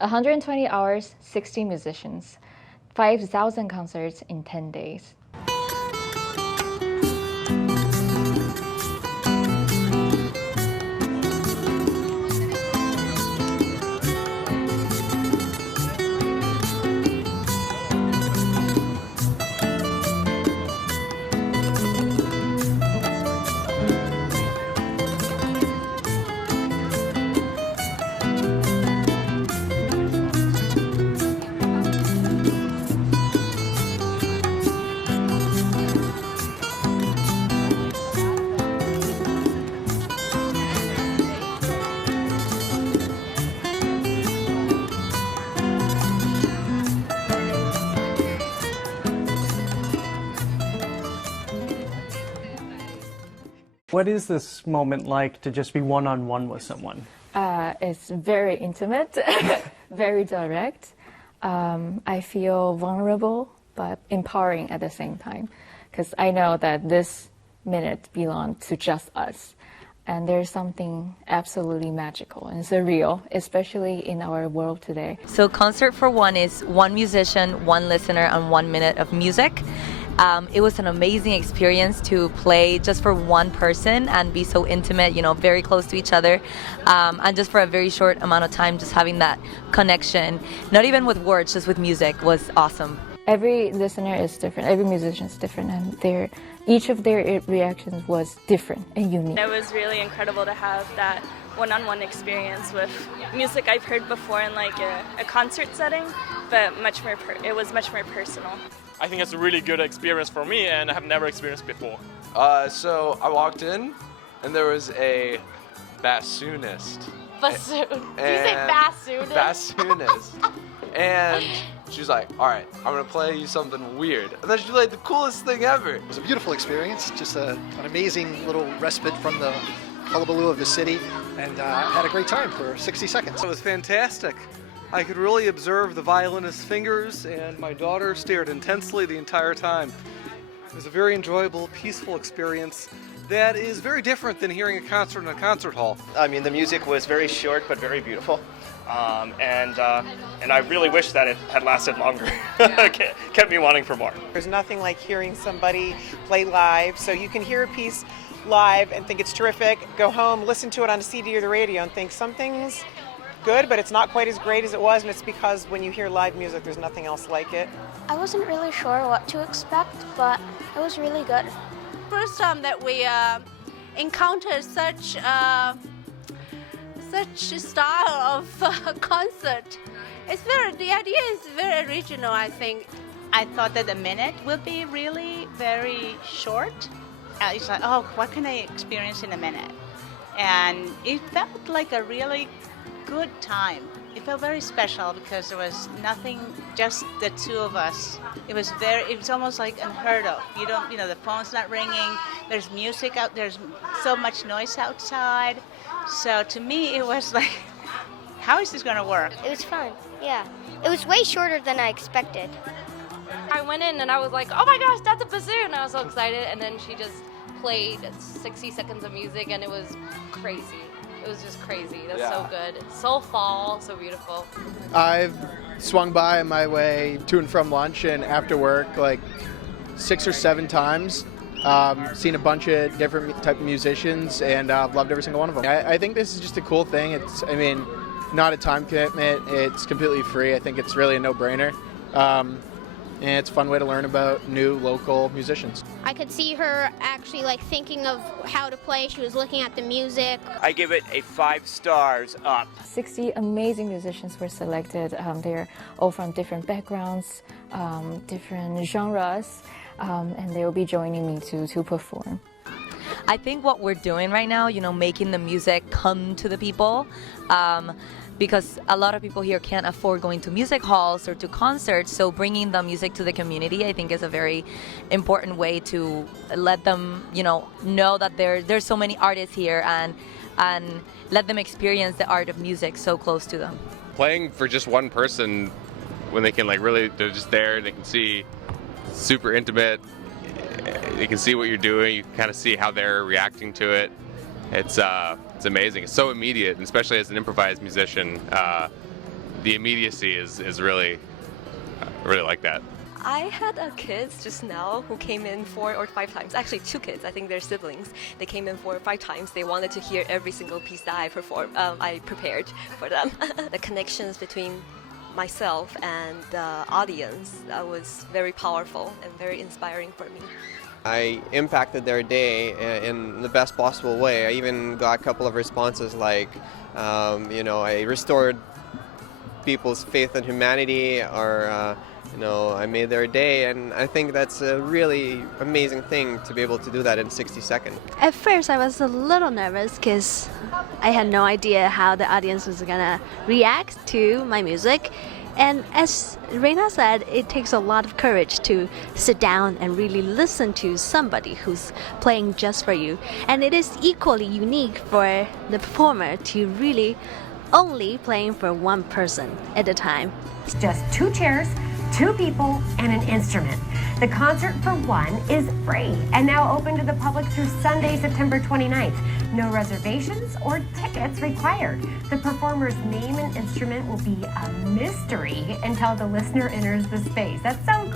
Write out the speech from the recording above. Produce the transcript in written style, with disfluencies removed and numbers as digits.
120 hours, 60 musicians, 5,000 concerts in 10 days. What is this moment like to just be one-on-one with someone? It's very intimate, very direct. I feel vulnerable, but empowering at the same time, because I know that this minute belongs to just us. And there's something absolutely magical and surreal, especially in our world today. So Concert for One is one musician, one listener, and 1 minute of music. It was an amazing experience to play just for one person and be so intimate, very close to each other. And just for a very short amount of time, just having that connection, not even with words, just with music, was awesome. Every listener is different, every musician is different, and each of their reactions was different and unique. It was really incredible to have that one-on-one experience with music I've heard before in like a concert setting, but it was much more personal. I think it's a really good experience for me, and I have never experienced before. So I walked in, and there was a bassoonist. Bassoon. Did you say bassoonist? Bassoonist. And she's like, all right, I'm going to play you something weird. And then she played the coolest thing ever. It was a beautiful experience, just an amazing little respite from the hullabaloo of the city, and I had a great time for 60 seconds. It was fantastic. I could really observe the violinist's fingers, and my daughter stared intensely the entire time. It was a very enjoyable, peaceful experience that is very different than hearing a concert in a concert hall. I mean, the music was very short but very beautiful, and I really wish that it had lasted longer. Kept me wanting for more. There's nothing like hearing somebody play live, so you can hear a piece live and think it's terrific, go home, listen to it on a CD or the radio and think something's good, but it's not quite as great as it was, and it's because when you hear live music, there's nothing else like it. I wasn't really sure what to expect, but it was really good. First time that we encountered such style of concert. The idea is very original, I think. I thought that a minute would be really very short. It's like, oh, what can I experience in a minute? And it felt like a really good time. It felt very special because there was nothing, just the two of us. It was almost like unheard of. The phone's not ringing, there's music out, there's so much noise outside. So to me, it was like, how is this going to work? It was fun, yeah. It was way shorter than I expected. I went in and I was like, oh my gosh, that's a bassoon. I was so excited, and then she just played 60 seconds of music, and it was crazy. It was just crazy. That's so good. So fall, so beautiful. I've swung by on my way to and from lunch and after work like 6 or 7 times. Seen a bunch of different type of musicians, and loved every single one of them. I think this is just a cool thing. It's, not a time commitment. It's completely free. I think it's really a no-brainer. And it's a fun way to learn about new local musicians. I could see her actually thinking of how to play. She was looking at the music. I give it a 5 stars up. 60 amazing musicians were selected. They're all from different backgrounds, different genres, and they will be joining me to perform. I think what we're doing right now, making the music come to the people, because a lot of people here can't afford going to music halls or to concerts, so bringing the music to the community, I think, is a very important way to let them, know that there's so many artists here, and let them experience the art of music so close to them. Playing for just one person, when they can they're just there, they can see, super intimate, you can see what you're doing, you can kind of see how they're reacting to it. It's amazing. It's so immediate, and especially as an improvised musician, the immediacy is really, I really like that. I had kids just now who came in 4 or 5 times. Actually, 2 kids. I think they're siblings. They came in 4 or 5 times. They wanted to hear every single piece that I prepared for them. The connections between myself and the audience was very powerful and very inspiring for me. I impacted their day in the best possible way. I even got a couple of responses like, I restored people's faith in humanity, or I made their day, and I think that's a really amazing thing to be able to do that in 60 seconds. At first I was a little nervous because I had no idea how the audience was gonna react to my music. And as Reina said, it takes a lot of courage to sit down and really listen to somebody who's playing just for you. And it is equally unique for the performer to really only playing for one person at a time. It's just 2 chairs, 2 people, and an instrument. The concert for one is free and now open to the public through Sunday, September 29th. No reservations or tickets required. The performer's name and instrument will be a mystery until the listener enters the space. That's so cool.